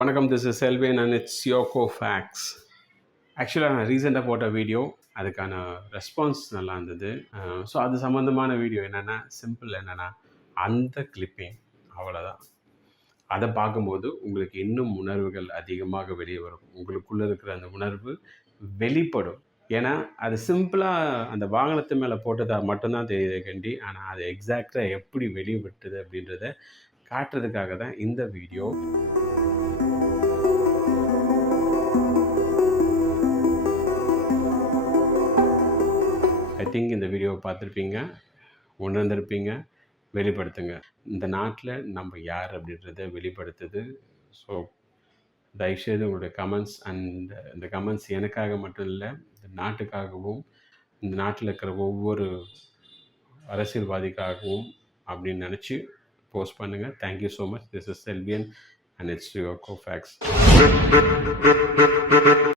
வணக்கம் this is Selvan and it's your go facts ஆக்சுவலாக நான் ரீசெண்டாக போட்ட வீடியோ அதுக்கான ரெஸ்பான்ஸ் நல்லா இருந்தது. Uh, ஸோ அது சம்மந்தமான வீடியோ என்னென்னா சிம்பிள் என்னென்னா அந்த கிளிப்பிங் அவ்வளோதான் அதை பார்க்கும்போது உங்களுக்கு இன்னும் உணர்வுகள் அதிகமாக வெளியே வரும். உங்களுக்குள்ளே இருக்கிற அந்த உணர்வு வெளிப்படும். ஏன்னா அது சிம்பிளாக அந்த வாகனத்து மேலே போட்டதாக மட்டும்தான் தெரியுது கண்டி. ஆனால் அது எக்ஸாக்டாக எப்படி வெளிப்பட்டுது அப்படின்றத காட்டுறதுக்காக தான் இந்த வீடியோ. ஐ திங்க் இந்த வீடியோவை பார்த்துருப்பீங்க உணர்ந்திருப்பீங்க வெளிப்படுத்துங்க. இந்த நாட்டில் நம்ம யார் அப்படின்றத வெளிப்படுத்துது. ஸோ தயவுசெய்து உங்களுடைய கமெண்ட்ஸ் அண்ட் இந்த கமெண்ட்ஸ் எனக்காக மட்டும் இல்லை இந்த நாட்டுக்காகவும் இந்த நாட்டில் இருக்கிற ஒவ்வொரு அரசியல்வாதிக்காகவும் அப்படின்னு நினச்சி போஸ்ட் பண்ணுங்கள் thank you so much this is Selvan and it's your go facts